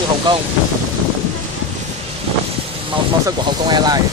của Hồng Kông. Màu sắc của Hong Kong Airlines.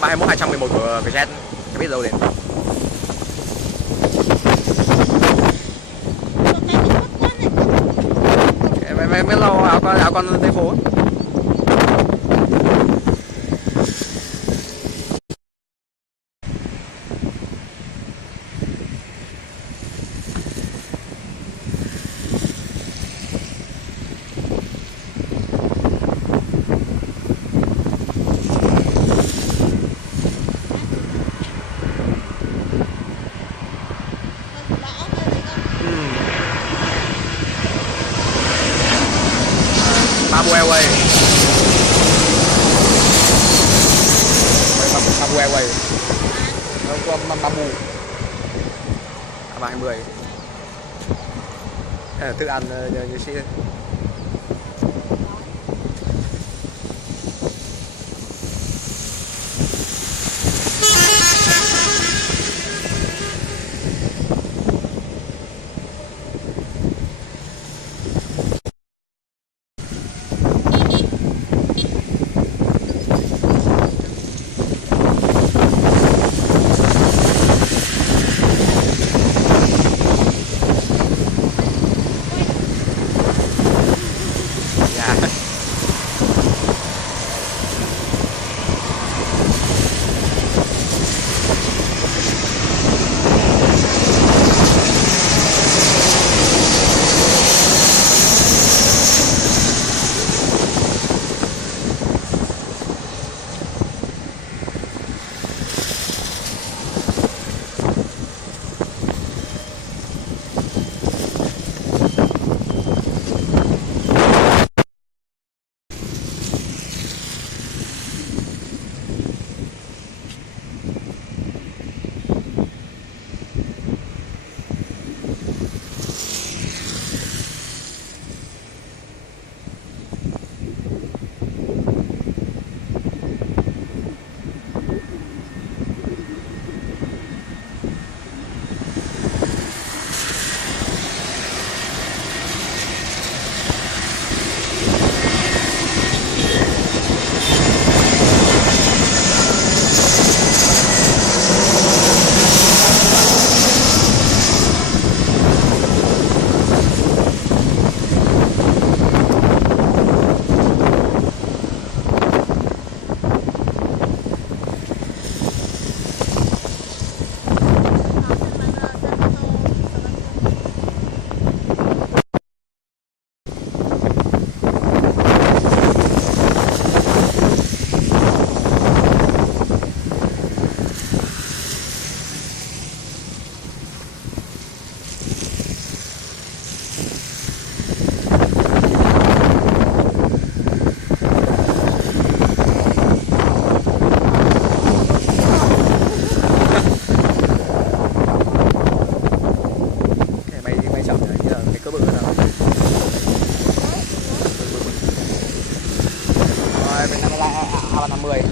A321 211 của VietJet chưa biết đâu đến. Mấy lâu áo con tây phố. Airways. Airways. Nó có Babu. A320. Thức ăn như sĩ. A350.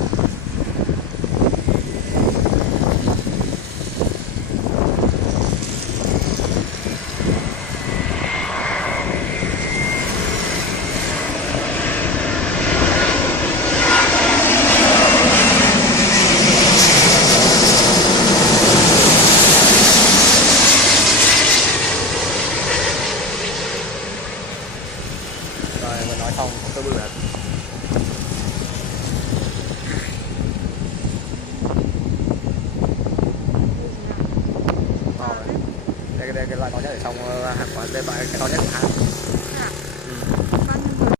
Rồi mình nói xong không có bự hết. cái loại to nhất ở trong hàng quán đây bạn cái to nhất của hãng. À, Ừ. bao nhiêu người?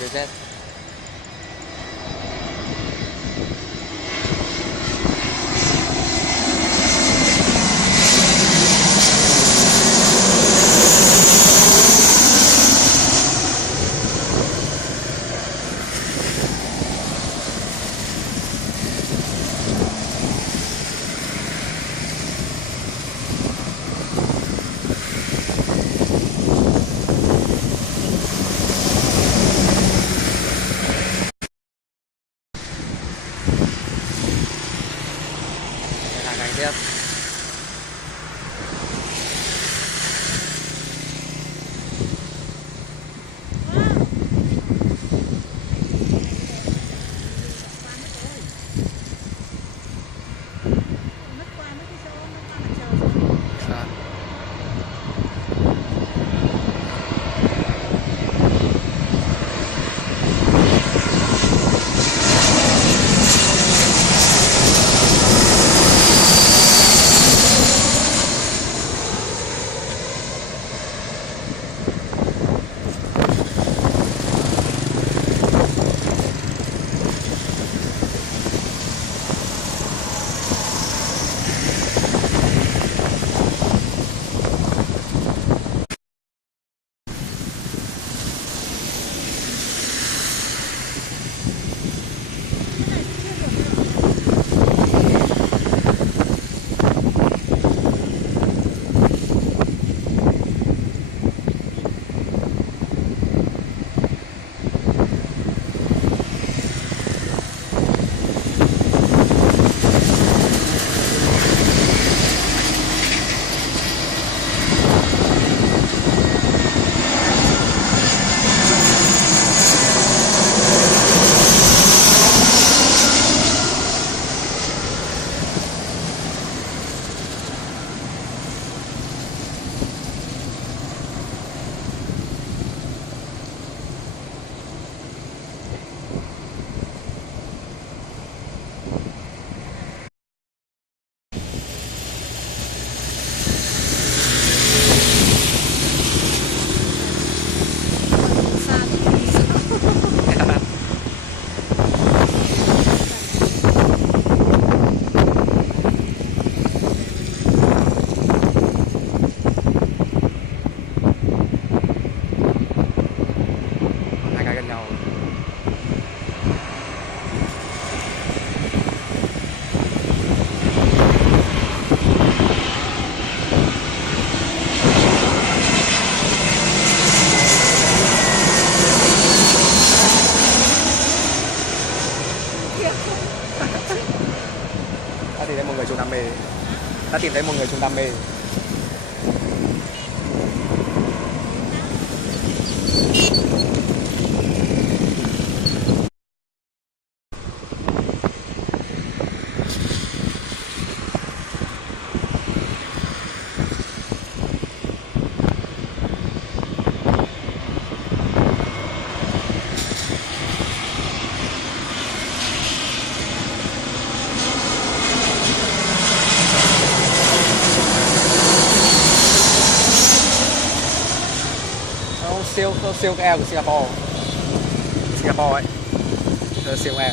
VietJet. đã tìm thấy một người chung đam mê. SilkAir của Singapore ấy, SilkAir.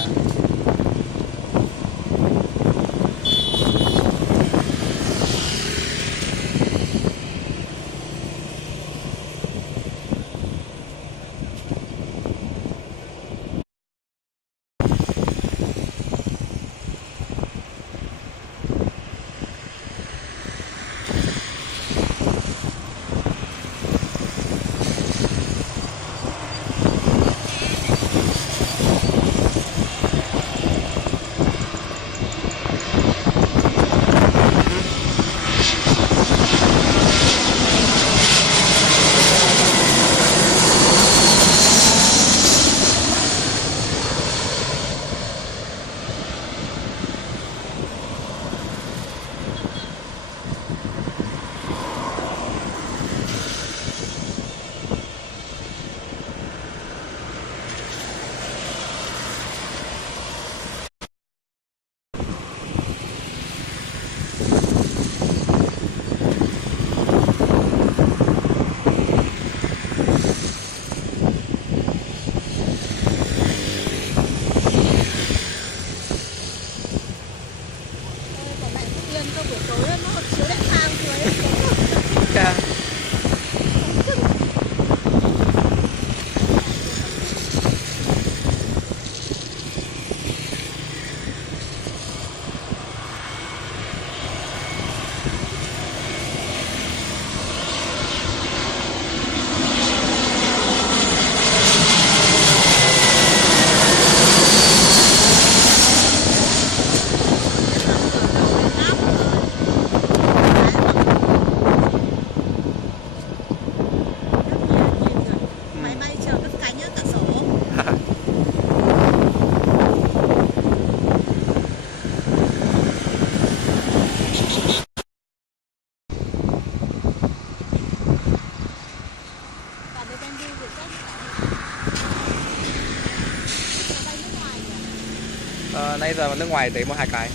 Nãy giờ nước ngoài tới một hai cái.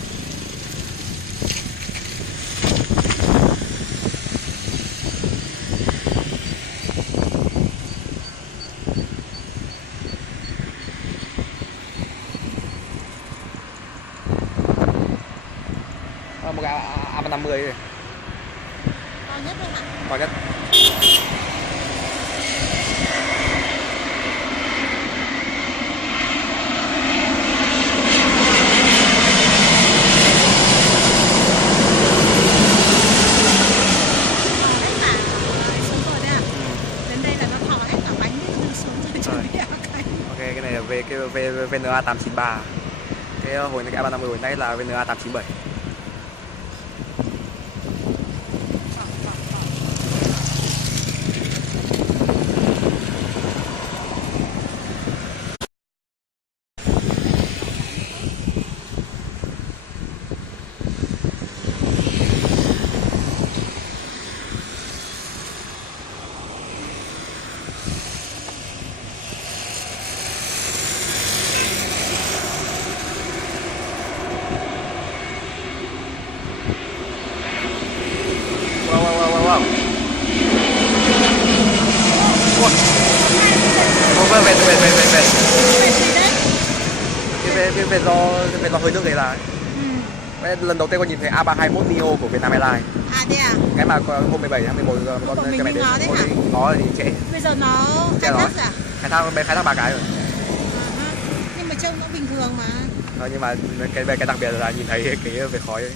Một cái A350 to nhất luôn hả? to nhất. Cái này là về cái VNA 893. Cái hồi nãy cái A350 hồi nãy là VNA 897. Wow. Về do hơi nước này là lần đầu tiên con nhìn thấy A321 Neo của Vietnam Airlines. À thế à? Cái mà hôm 17 tháng 11 con cái này đến có thì trễ. Bây giờ nó khai thác à? Khai thác 3 cái rồi. Nhưng mà trông nó bình thường mà. Nhưng mà cái đặc biệt là nhìn thấy cái về khói ấy.